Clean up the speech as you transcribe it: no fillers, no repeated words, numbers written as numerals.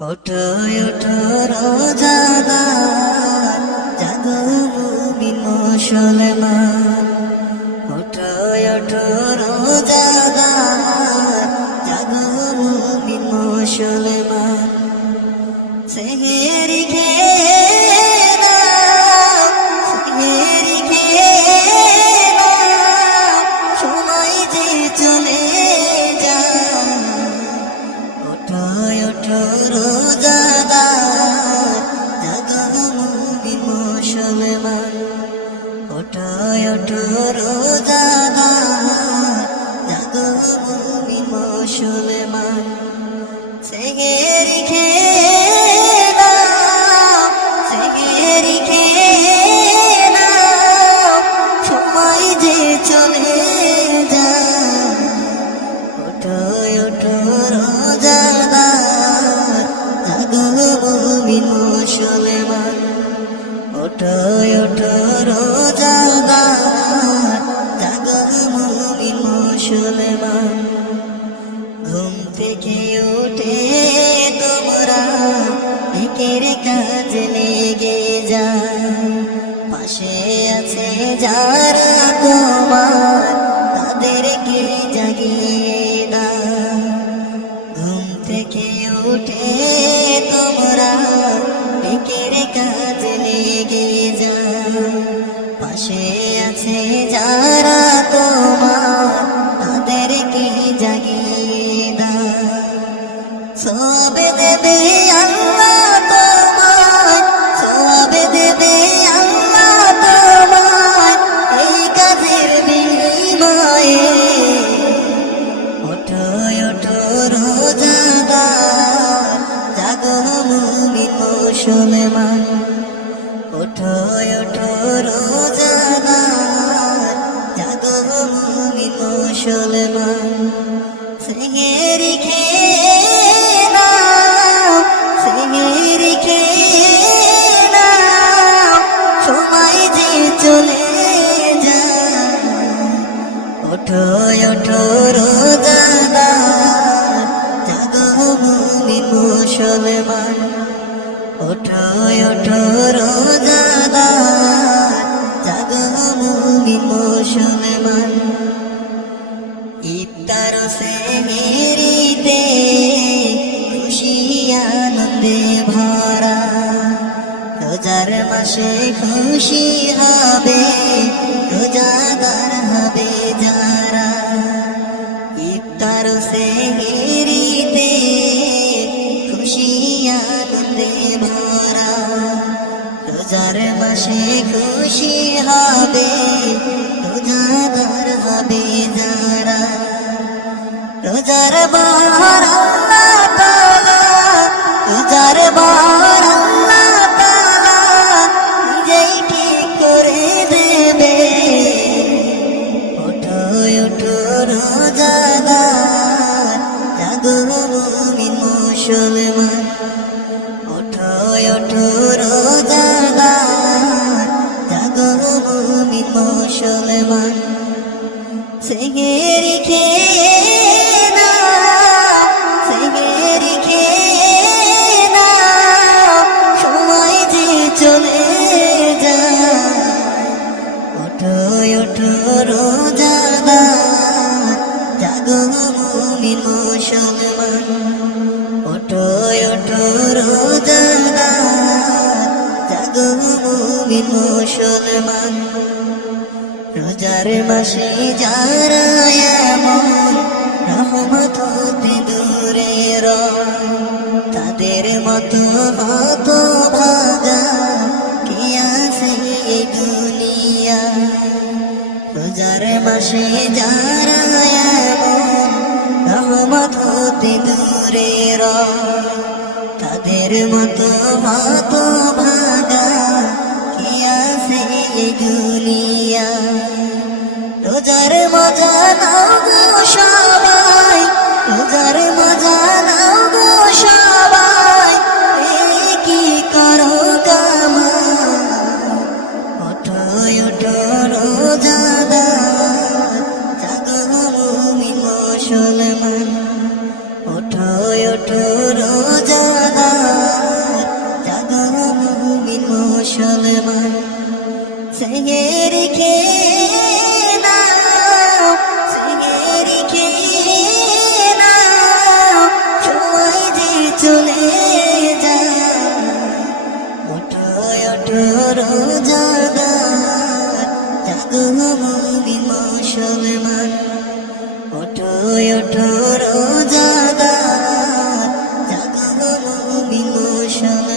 ওঠো ওঠো রোজাদার, জাগো মুমিন মুসলমান। ওঠো ওঠো রোজাদার, জাগো মুমিন মুসলমান। সেহেরি খেয়ে নাও, সেহেরি খেয়ে নাও, সময় যে চলে যায়। ওঠো ওঠো রোজাদার, জাগো মুমিন মুসলমান। ওঠো ওঠো রোজাদার, জাগো মুমিন মুসলমান। সেহেরি খেয়ে নাও, সেহেরি খেয়ে নাও, সময় যে চলে যায়। ওঠো ওঠো রোজাদার, জাগো মুমিন মুসলমান। ওঠো ওঠো রোজাদার, জাগো মুমিন মুসলমান। ঘুম থেকে উঠে তোমরা নেকের কাজে লেগে যাও। পাশে আছে যারা তোমার, তাদেরকে জাগিয়ে দাও। ঘুম থেকে উঠে তোমরা নেকের কাজে লেগে যাও। পাশে আছে যারা তোমার, তাদেরকে জাগিয়ে দাও। সওয়াব দেবে আল্লাহ তোমায়, সওয়াব দেবে আল্লাহ তোমায়, এই কাজের বিনিময়ে। ওঠো ওঠো রোজাদার, জাগো মুমিন মুসলমান। ওঠো ওঠো রোজাদার, জাগো মুমিন মুসলমান। সেহেরি খেয়ে নাও, সেহেরি খেয়ে নাও, সময় যে চলে যায়। ওঠো ওঠো রোজাদার, জাগো মুমিন মুসলমান। ওঠো ওঠো রোজাদার, জাগো মুমিন মুসলমান। ইফতার সেহেরিতে খুশি আনন্দে ভরা, রোজার মাসে খুশি হবে, রোজাদার হবে যারা। ইফতার সেহেরিতে খুশি আনন্দে ভরা, রোজার মাসে খুশি হবে, রোজাদার হবে যারা। রোজার বার আল্লাহ তাআলা, রোজার বার আল্লাহ তাআলা নিজেই ঠিক করে দেবে। ওঠো ওঠো রোজাদার, জাগো মুমিন মুসলমান। ওঠো ওঠো রোজাদার, জাগো মুমিন মুসলমান। সেহেরি খেয়ে নাও, সেহেরি খেয়ে নাও, সময় যে চলে যায়। ওঠো ওঠো রোজাদার, জাগো মুমিন মুসলমান। ওঠো ওঠো রোজাদার, জাগো মুমিন মুসলমান। রোজার মাসে যারা এমন রহমত হতে দূরে রয়, তাদের মতো হতভাগা কে আছে এই দুনিয়া। রোজার মাসে যারা এমন রহমত হতে দূরে রয়, তাদের মতো হতভাগা কে আছে এই দুনিয়া। রোজার মজা নাও গো সবাই, রোজার মজা নাও গো সবাই, কি করো কামাই। ওঠো ওঠো রোজাদার, জাগো মুমিন মুসলমান। ওঠো ওঠো রোজাদার, মুসলমান সেহেরি খেয়ে নাও সেহেরি খেয়ে নাও সময় যে চলে যায় ওঠো ওঠো রোজাদার জাগো মুমিন মুসলমান ওঠো ওঠো রোজাদার জাগো মুমিন মুসলমান